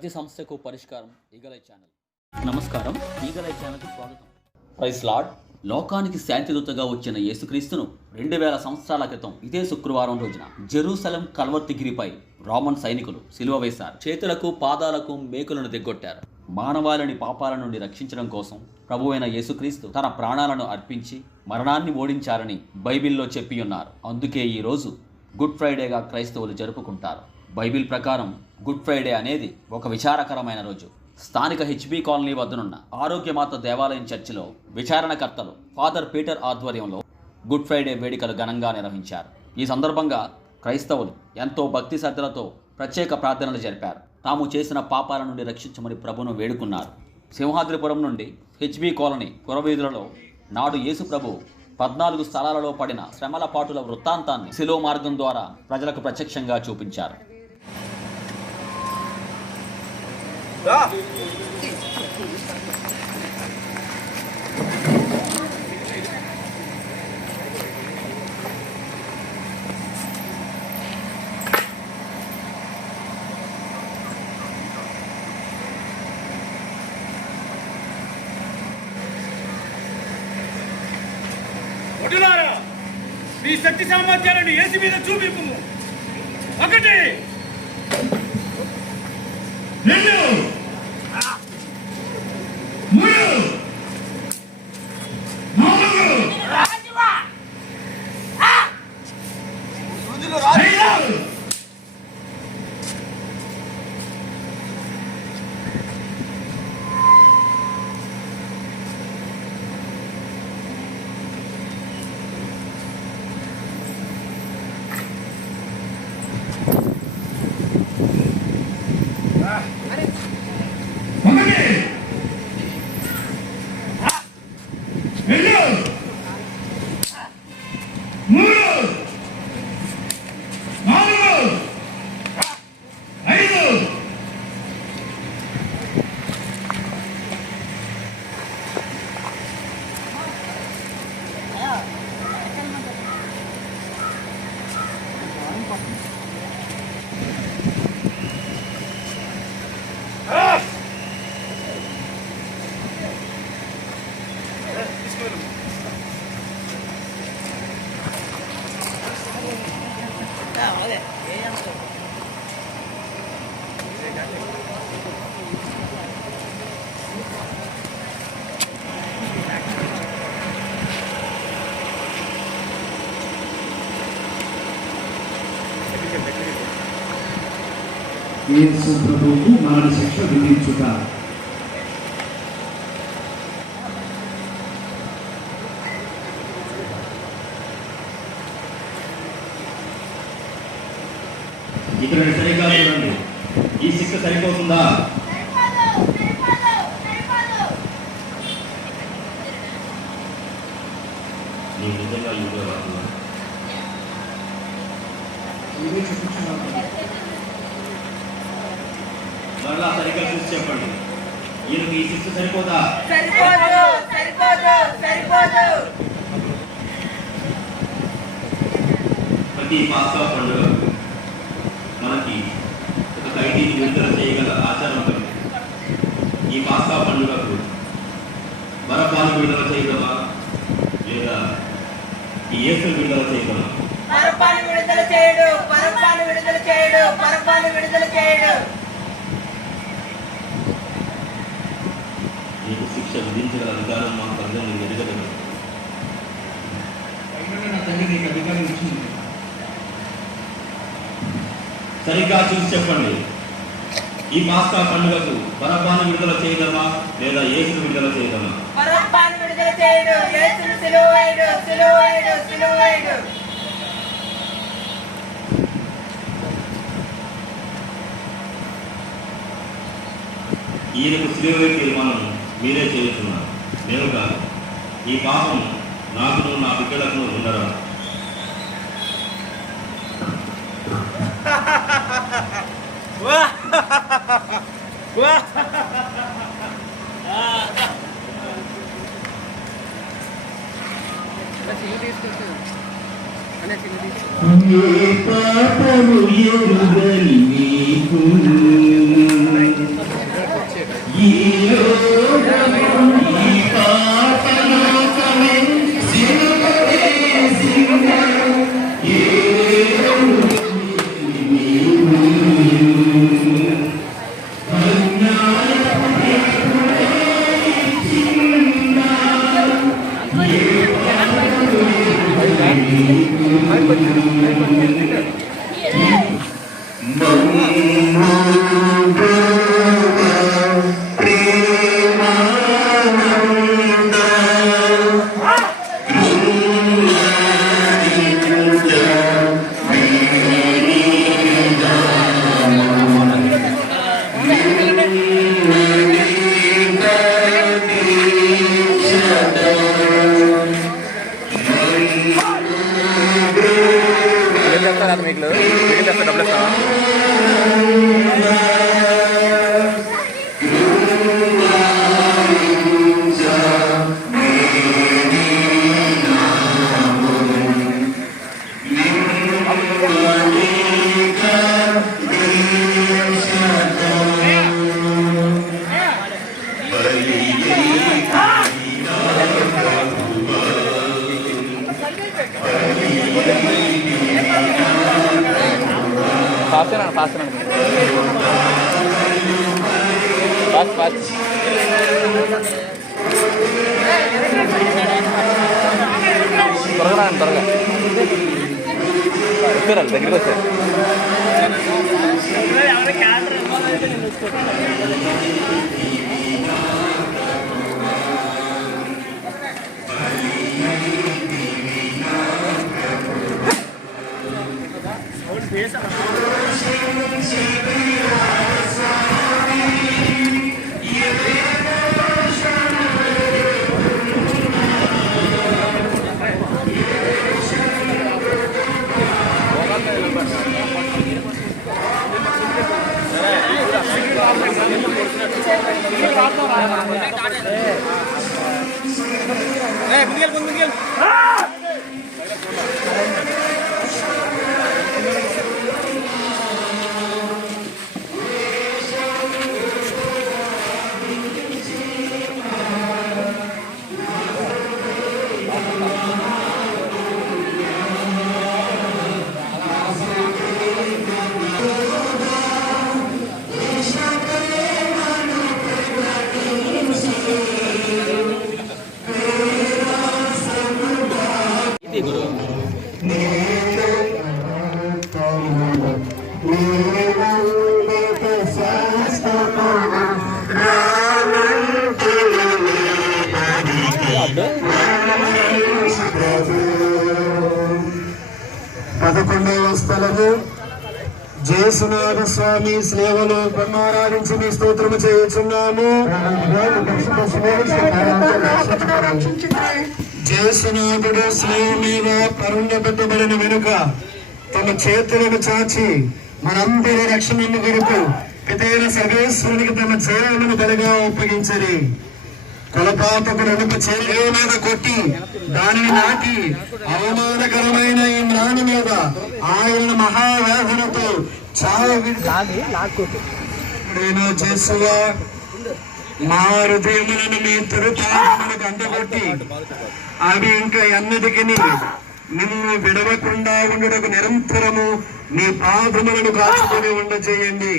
ప్రతి సమస్యకు పరిష్కారం ఈగలై ఛానల్. నమస్కారం, ఈగలై ఛానల్కి స్వాగతం. Praise lord. లోకానికి శాంతిదూతగా వచ్చిన యేసుక్రీస్తును 2000 సంవత్సరాల క్రితం ఇదే శుక్రవారం రోజున జెరూసలేం కల్వర్తిగిరిపై రోమన్ సైనికులు సిలువ వేశారు. చేతులకు పాదాలకు మేకులను దిగ్గొట్టారు. మానవాళిని పాపాల నుండి రక్షించడం కోసం ప్రభువైన యేసుక్రీస్తు తన ప్రాణాలను అర్పించి మరణాన్ని ఓడించారని బైబిల్లో చెప్పి ఉన్నారు. అందుకే ఈరోజు గుడ్ ఫ్రైడేగా క్రైస్తవులు జరుపుకుంటారు. బైబిల్ ప్రకారం గుడ్ ఫ్రైడే అనేది ఒక విచారకరమైన రోజు. స్థానిక హెచ్బీ కాలనీ వద్దనున్న ఆరోగ్యమాత దేవాలయం చర్చిలో విచారణకర్తలు ఫాదర్ పీటర్ ఆధ్వర్యంలో గుడ్ ఫ్రైడే వేడుకలు ఘనంగా నిర్వహించారు. ఈ సందర్భంగా క్రైస్తవులు ఎంతో భక్తి శ్రద్ధలతో ప్రత్యేక ప్రార్థనలు జరిపారు. తాము చేసిన పాపాల నుండి రక్షించమని ప్రభును వేడుకున్నారు. సింహాద్రిపురం నుండి హెచ్బీ కాలనీ పురవీధులలో నాడు యేసు ప్రభు 14 స్థలాలలో పడిన శ్రమల పాటుల వృత్తాంతాన్ని శిలో మార్గం ద్వారా ప్రజలకు ప్రత్యక్షంగా చూపించారు. మీ శక్తి సామర్థ్యాలను యేసు మీద చూపింపు. 1 2 3 యేసు ప్రభువుకు మరణ శిక్ష విధించుట. ఇక్కడ సరిగ్గా చూడండి, ఈ శిక్ష సరిపోతుందా? నీ నిజంగా మరలా సరిగ్గా చూసి చెప్పండి, ఈయనకి ఈ శిక్ష సరిపోదా? ప్రతి పాస్కా పండుగ మనకి ఒక ఖైదీని విడుదల చేయగల ఆచారం ఉంది. ఈ పాస్కా పండుగకు బరబ్బాను విడుదల చేయగలమా లేదా ఈ యేసును విడుదల చేయగలమా? నీకు శిక్ష విధించగల అధికారం మా తండ్రి నీకు ఎరగదు. సరిగ్గా చూసి చెప్పండి, ఈ పాస్కా పండుగకు బరబ్బాను విడుదల చేయగలమా లేదా యేసును విడుదల చేయగలమా? ఈయనకు సిలువ తీర్మానం మీరే చేస్తున్నారు, నేను కాదు. ఈ పాపం నాకును నా బిడ్డలకు ఉండరా? పాపము ఎరుగని నీకు త్వరగా వచ్చారు దగ్గరికి వచ్చారు. పదకొండవ స్థలము జయసునాథ స్వామి సేవలో బ్రహ్మారాధించి మీ స్తోత్రము చేయుచున్నాము. జయసునాథుడు స్లేవ మీద పరుండబెట్టబడిన వెనుక తమ చేతులను చాచి మనందరి రక్షణను కొరకు పితైన సర్వేశ్వరునికి తమ జీవమును బలిగా ఒప్పగించరి. కులపాతకుడు అనుప చేయ మీద కొట్టి దానిని నాటి అవమానకరమైన ఈ మ్రాణి మీద ఆయన మహావేదనతో చావైనా చేసువా మా హృదయములను మీ తిరుపాదములకు అంటగొట్టి అవి ఇంకా ఎన్నటికి నిన్ను విడవకుండా ఉండటకు నిరంతరము మీ పాదములను కాచుకొని ఉండచేయండి.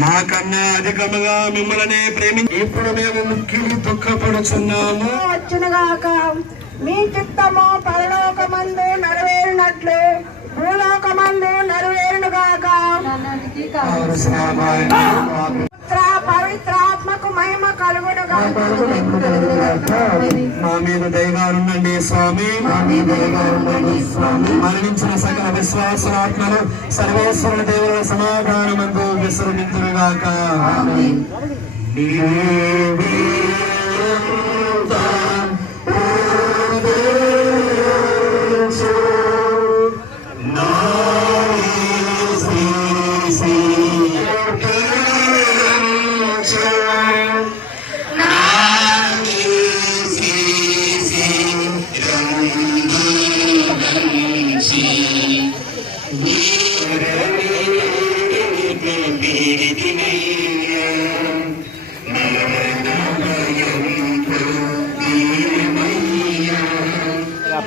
మాకన్నా అధికముగా మిమ్మల్ని ప్రేమించి ఇప్పుడు మేము ముఖ్యులు దుఃఖపడుచున్నాము. వచ్చునుగాక మీ చిత్తము పరలోకమందు నెరవేరినట్లు భూలోకమందు నెరవేరునుగాక. పవిత్రాత్మకు మహిమ కలుగునుగాక. మా మీద దయగానుండండి స్వామి. మరణించిన సకల విశ్వాసాత్మలు సర్వేశ్వరుల దేవుల సమాధానమందు విశ్రమించునుగాక.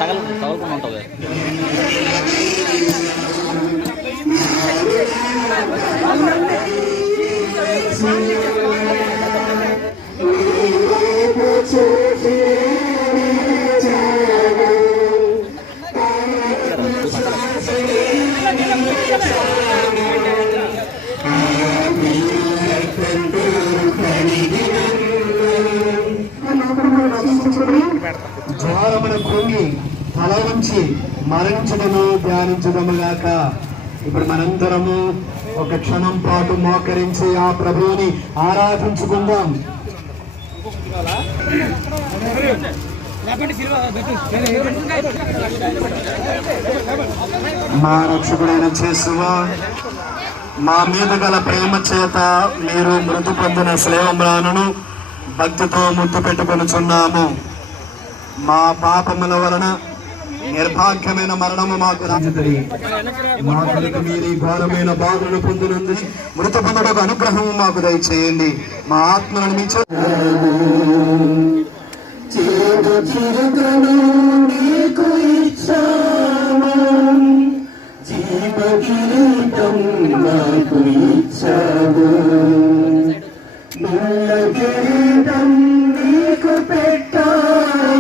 తగలకుండా ఉంటుంది. జ్వాలమున కృంగి తల వంచి మరణించడము ధ్యానించడముగాక. ఇప్పుడు మనందరము ఒక క్షణం పాటు మోకరించి ఆ ప్రభువుని ఆరాధించుకుందాం. మా రక్షకుడైన యేసువా, మా మీద గల ప్రేమ చేత మీరు మృతి పొందిన శ్లేవములను భక్తితో ముద్దు పెట్టుకొనుచున్నాము. మా పాపముల వలన నిర్భాగ్యమైన మరణము మాకు రాజుతుంది. మా కొరకు మీరు ఈ ఘోరమైన బాధలను పొందినందు మృత పొందడకు అనుగ్రహం మాకు దయచేయండి. మా ఆత్మలను మించ పెట్టాను.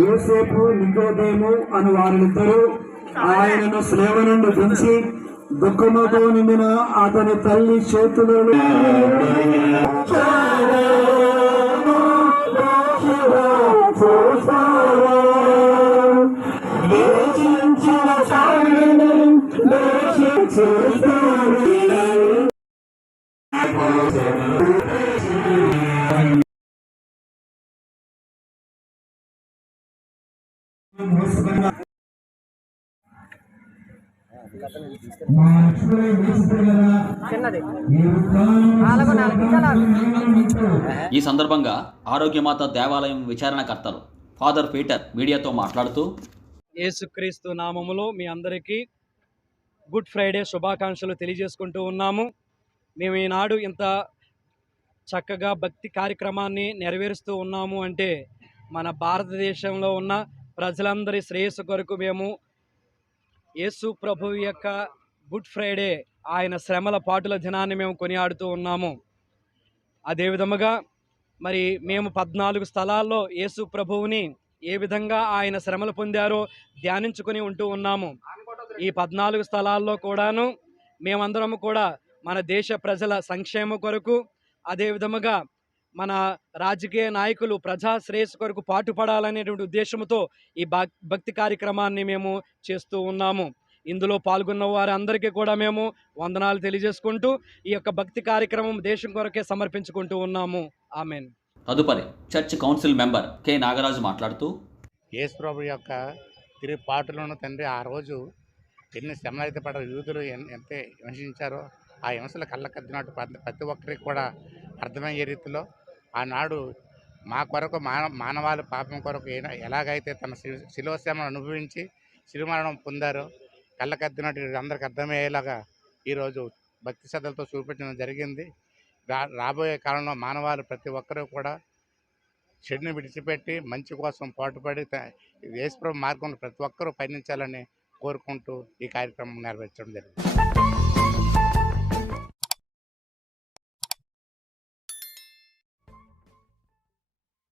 యోసేపు నికోదేము అను వారిద్దరూ ఆయనను శ్లేవ నుండి దించి దుఃఖముతో నిండిన అతని తల్లి చేతులను ఈ సందర్భంగా ఆరోగ్యమాత దేవాలయం విచారణకర్తలు ఫాదర్ పీటర్ మీడియాతో మాట్లాడుతూ, యేసుక్రీస్తు నామములో మీ అందరికీ గుడ్ ఫ్రైడే శుభాకాంక్షలు తెలియజేసుకుంటూ ఉన్నాము. మేము ఈనాడు ఇంత చక్కగా భక్తి కార్యక్రమాన్ని నెరవేరుస్తూ ఉన్నాము అంటే మన భారతదేశంలో ఉన్న ప్రజలందరి శ్రేయస్సు కొరకు మేము యేసు ప్రభు యొక్క గుడ్ ఫ్రైడే, ఆయన శ్రమల పాటుల దినాన్ని మేము కొనియాడుతూ ఉన్నాము. అదేవిధముగా మరి మేము 14 స్థలాల్లో యేసు ప్రభువుని ఏ విధంగా ఆయన శ్రమలు పొందారో ధ్యానించుకొని ఉంటూ ఉన్నాము. ఈ 14 స్థలాల్లో కూడాను మేమందరము కూడా మన దేశ ప్రజల సంక్షేమ కొరకు, అదేవిధముగా మన రాజకీయ నాయకులు ప్రజా శ్రేయస్సు కొరకు పాటుపడాలనేటువంటి ఉద్దేశంతో ఈ భక్తి కార్యక్రమాన్ని మేము చేస్తూ ఉన్నాము. ఇందులో పాల్గొన్న వారందరికీ కూడా మేము వందనాలు తెలియజేసుకుంటూ ఈ యొక్క భక్తి కార్యక్రమం దేశం కొరకే సమర్పించుకుంటూ ఉన్నాము. ఆమెన్. తదుపరి church council member K Nagaraju మాట్లాడుతూ, యేసు ప్రభు యొక్క తిరిగి పాటలను తండ్రి ఆ రోజు ఎన్ని శ్రమలు అయితే పడ యూదులు ఎంత హింసించారో ఆ హింసలు కళ్ళకద్దినట్టు ప్రతి ఒక్కరికి కూడా అర్థమయ్యే రీతిలో ఆనాడు మా కొరకు మానవాళి పాపం కొరకు ఎలాగైతే తన శిలువ శ్రమను అనుభవించి శిలుమరణం పొందారో కళ్ళకద్దినట్టు అందరికి అర్థమయ్యేలాగా ఈరోజు భక్తి శ్రద్ధలతో చూపించడం జరిగింది. రాబోయే కాలంలో మానవాళి ప్రతి ఒక్కరూ కూడా చెడుని విడిచిపెట్టి మంచి కోసం పాటుపడి యేసుప్రభు మార్గంలో ప్రతి ఒక్కరూ పయనించాలని కోరుకుంటూ ఈ కార్యక్రమం నెరవేర్చడం జరిగింది.